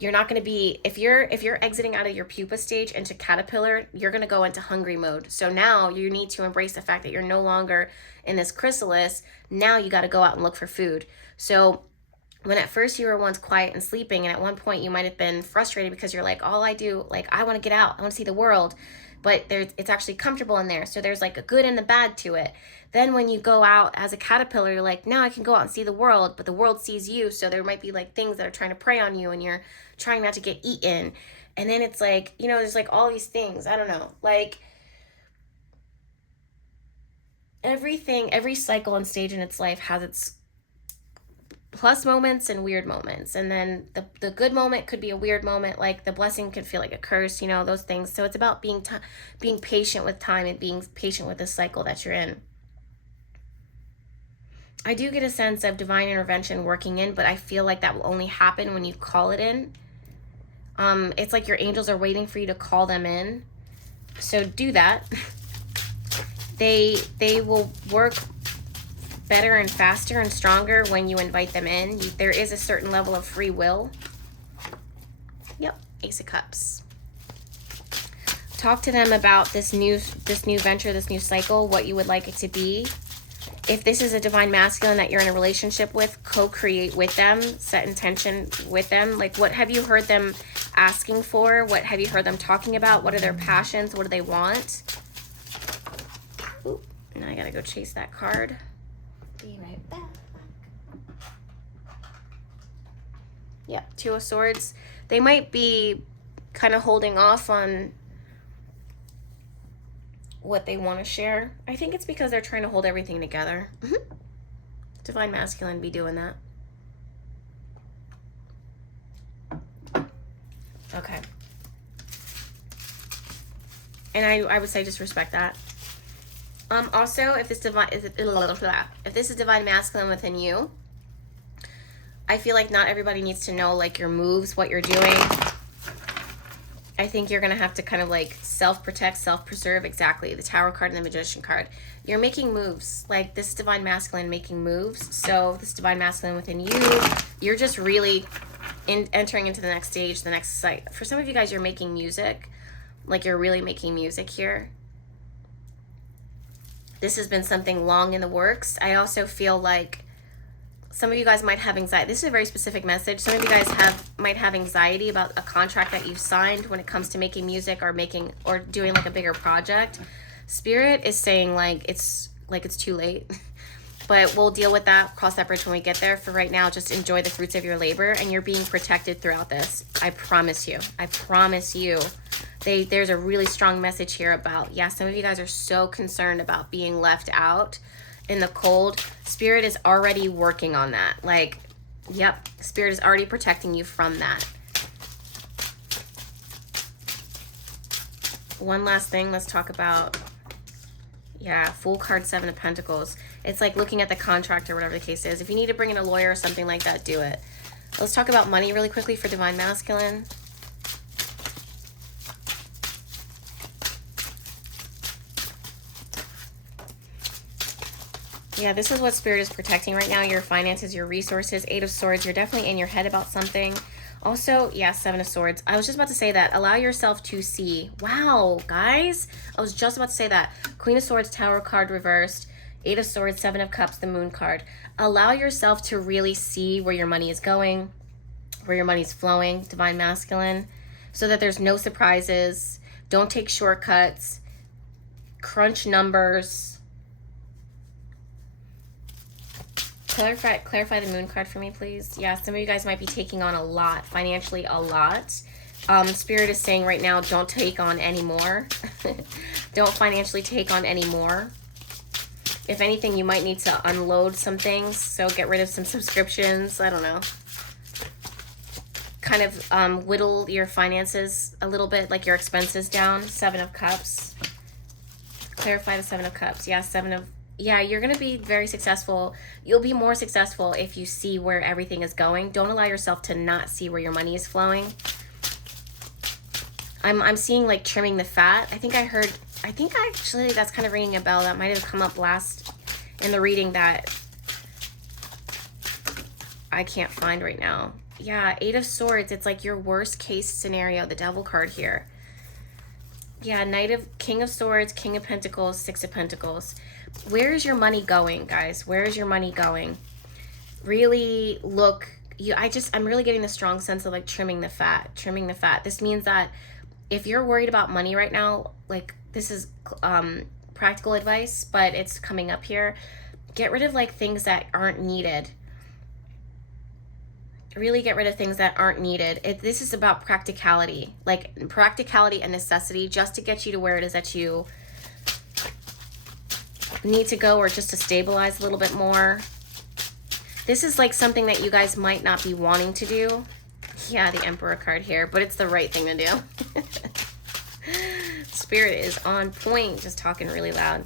you're not going to be, if you're exiting out of your pupa stage into caterpillar, you're going to go into hungry mode. So now you need to embrace the fact that you're no longer in this chrysalis. Now you got to go out and look for food. So when at first you were once quiet and sleeping, and at one point you might have been frustrated because you're like, all I do, like, I want to get out, I want to see the world, but it's actually comfortable in there. So there's like a good and the bad to it. Then when you go out as a caterpillar, you're like, now I can go out and see the world, but the world sees you. So there might be like things that are trying to prey on you, and you're trying not to get eaten. And then it's like, you know, there's like all these things. I don't know. Like everything, every cycle and stage in its life has its plus moments and weird moments. And then the good moment could be a weird moment. Like the blessing could feel like a curse, you know, those things. So it's about being patient with time and being patient with the cycle that you're in. I do get a sense of divine intervention working in, but I feel like that will only happen when you call it in. It's like your angels are waiting for you to call them in. So do that. They will work better and faster and stronger when you invite them in. There is a certain level of free will. Yep, Ace of Cups. Talk to them about this new venture, this new cycle, what you would like it to be. If this is a divine masculine that you're in a relationship with, co-create with them, set intention with them. Like, what have you heard them asking for? What have you heard them talking about? What are their passions? What do they want? Ooh, now I gotta go chase that card. Be right back. Yeah, Two of Swords. They might be kind of holding off on what they want to share. I think it's because they're trying to hold everything together. Divine masculine be doing that. Okay. And I would say just respect that. Also, if this is divine masculine within you, I feel like not everybody needs to know like your moves, what you're doing. I think you're going to have to kind of like self-protect, self-preserve. Exactly. The Tower card and the Magician card. You're making moves. Like this divine masculine making moves. So this divine masculine within you, you're just really entering into the next stage, the next site. For some of you guys, you're making music. Like you're really making music here. This has been something long in the works. I also feel like some of you guys might have anxiety. This is a very specific message. Some of you guys might have anxiety about a contract that you've signed when it comes to making music or doing like a bigger project. Spirit is saying like it's too late. But we'll deal with that, cross that bridge when we get there. For right now, just enjoy the fruits of your labor, and you're being protected throughout this. I promise you. I promise you. There's a really strong message here about, yeah, some of you guys are so concerned about being left out in the cold. Spirit is already working on that. Like, yep, Spirit is already protecting you from that. One last thing, let's talk about, yeah, Fool card, Seven of Pentacles. It's like looking at the contract or whatever the case is. If you need to bring in a lawyer or something like that, do it. Let's talk about money really quickly for divine masculine. Yeah, this is what Spirit is protecting right now. Your finances, your resources. Eight of Swords. You're definitely in your head about something. Also, yeah, Seven of Swords. I was just about to say that. Allow yourself to see. Wow, guys. I was just about to say that. Queen of Swords, Tower card reversed. Eight of Swords, Seven of Cups, the Moon card. Allow yourself to really see where your money is going, where your money's flowing, divine masculine, so that there's no surprises. Don't take shortcuts. Crunch numbers. Clarify the Moon card for me, please. Yeah, some of you guys might be taking on a lot, financially a lot. Spirit is saying right now, don't take on any more. Don't financially take on any more. If anything, you might need to unload some things. So get rid of some subscriptions. I don't know. Kind of whittle your finances a little bit, like your expenses down. Seven of Cups. Clarify the Seven of Cups. Yeah, Yeah, you're going to be very successful. You'll be more successful if you see where everything is going. Don't allow yourself to not see where your money is flowing. I'm seeing like trimming the fat. I think actually that's kind of ringing a bell. That might have come up last in the reading that I can't find right now. Yeah, Eight of Swords. It's like your worst case scenario, the Devil card here. Yeah, King of Swords, King of Pentacles, Six of Pentacles. Where is your money going, guys? Where is your money going? Really look. I'm really getting the strong sense of like trimming the fat. This means that if you're worried about money right now, like this is practical advice, but it's coming up here. Get rid of like things that aren't needed. Really get rid of things that aren't needed. This is about practicality, like practicality and necessity, just to get you to where it is that you need to go, or just to stabilize a little bit more. This is like something that you guys might not be wanting to do. Yeah, the Emperor card here, but it's the right thing to do. Spirit is on point, just talking really loud.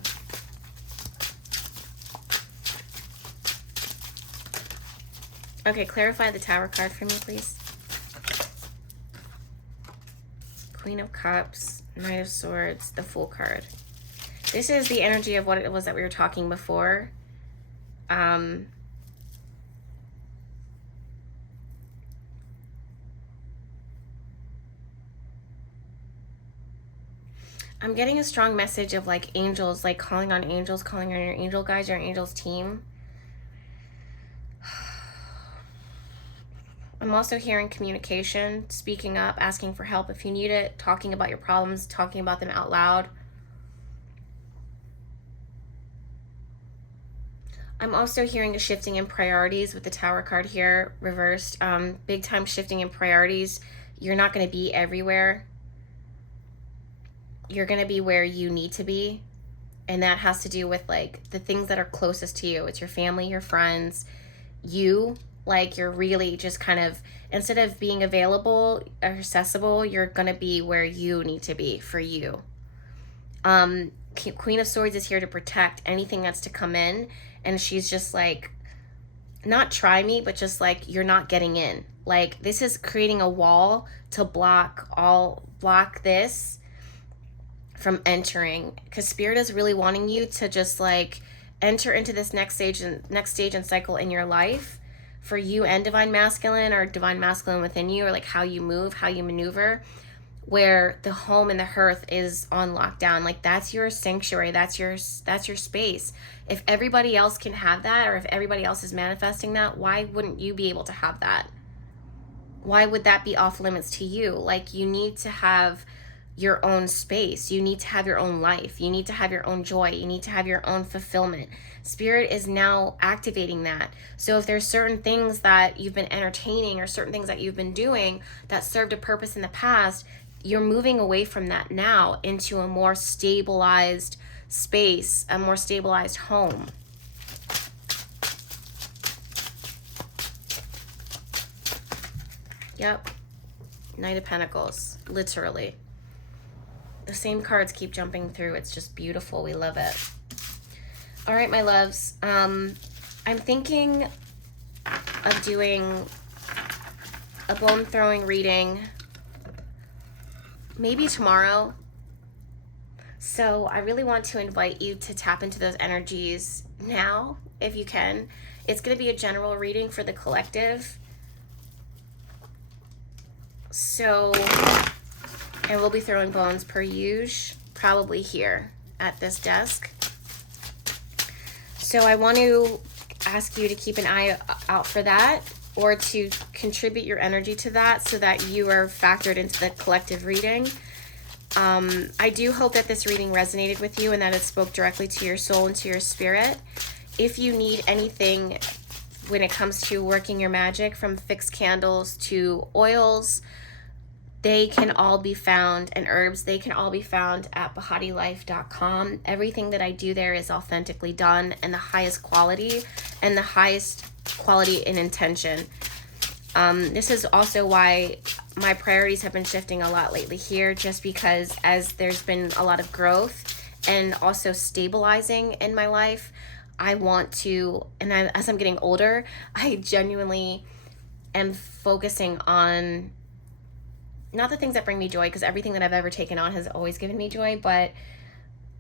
Okay, clarify the Tower card for me, please. Queen of Cups, Knight of Swords, the Fool card. This is the energy of what it was that we were talking before. I'm getting a strong message of like angels, like calling on angels, calling on your angel guys, your angels team. I'm also hearing communication, speaking up, asking for help if you need it, talking about your problems, talking about them out loud. I'm also hearing a shifting in priorities with the Tower card here, reversed. Big time shifting in priorities. You're not going to be everywhere. You're going to be where you need to be. And that has to do with like the things that are closest to you. It's your family, your friends, you. Like you're really just kind of, instead of being available or accessible, you're going to be where you need to be for you. Queen of Swords is here to protect anything that's to come in. And she's just like, not try me, but just like, you're not getting in. Like this is creating a wall to block this from entering, because Spirit is really wanting you to just like enter into this next stage and cycle in your life for you and Divine Masculine, or Divine Masculine within you, or like how you move, how you maneuver, where the home and the hearth is on lockdown. Like that's your sanctuary, that's your space. If everybody else can have that, or if everybody else is manifesting that, why wouldn't you be able to have that? Why would that be off limits to you? Like you need to have your own space. You need to have your own life. You need to have your own joy. You need to have your own fulfillment. Spirit is now activating that. So if there's certain things that you've been entertaining, or certain things that you've been doing that served a purpose in the past, you're moving away from that now into a more stabilized space, a more stabilized home. Yep. Knight of Pentacles, literally. The same cards keep jumping through. It's just beautiful. We love it. All right, my loves. I'm thinking of doing a bone throwing reading maybe tomorrow. So I really want to invite you to tap into those energies now, if you can. It's going to be a general reading for the collective. So, and we'll be throwing bones per usual, probably here at this desk. So I want to ask you to keep an eye out for that, or to contribute your energy to that so that you are factored into the collective reading. I do hope that this reading resonated with you and that it spoke directly to your soul and to your spirit. If you need anything when it comes to working your magic, from fixed candles to oils, they can all be found, and herbs, they can all be found at BehatiLife.com. Everything that I do there is authentically done and the highest quality, and the highest quality in intention. This is also why my priorities have been shifting a lot lately here, just because as there's been a lot of growth and also stabilizing in my life, I want to, and as I'm getting older, I genuinely am focusing on not the things that bring me joy, because everything that I've ever taken on has always given me joy, but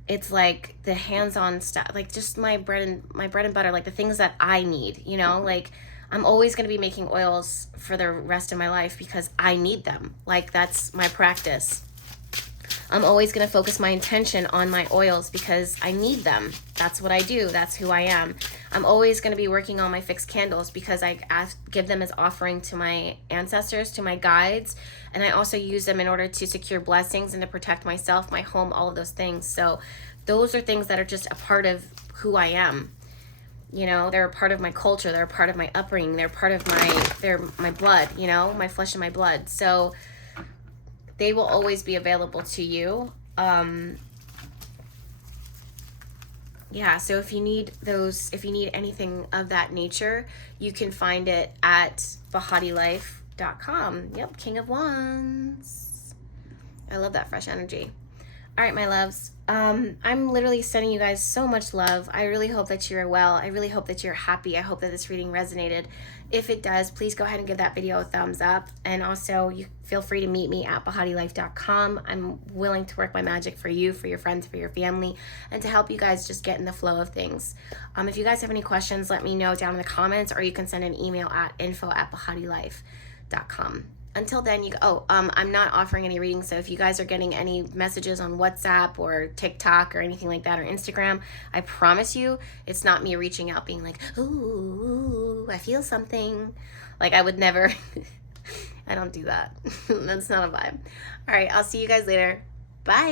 it's like the hands-on stuff, like just my bread and butter, like the things that I need, you know, like I'm always going to be making oils for the rest of my life because I need them. Like that's my practice. I'm always going to focus my intention on my oils because I need them. That's what I do. That's who I am. I'm always going to be working on my fixed candles because I give them as offering to my ancestors, to my guides, and I also use them in order to secure blessings and to protect myself, my home, all of those things. So those are things that are just a part of who I am. You know, they're a part of my culture. They're a part of my upbringing. They're part of they're my blood, you know, my flesh and my blood. So they will always be available to you. Yeah, so if you need anything of that nature, you can find it at BahatiLife.com. Yep, King of Wands. I love that fresh energy. All right, my loves. I'm literally sending you guys so much love. I really hope that you're well. I really hope that you're happy. I hope that this reading resonated. If it does, please go ahead and give that video a thumbs up. And also, you feel free to meet me at BahatiLife.com. I'm willing to work my magic for you, for your friends, for your family, and to help you guys just get in the flow of things. If you guys have any questions, let me know down in the comments, or you can send an email at info@BahatiLife.com. Until then, I'm not offering any readings, so if you guys are getting any messages on WhatsApp or TikTok or anything like that, or Instagram, I promise you it's not me reaching out being like, ooh, I feel something. Like, I would never, I don't do that. That's not a vibe. All right, I'll see you guys later. Bye.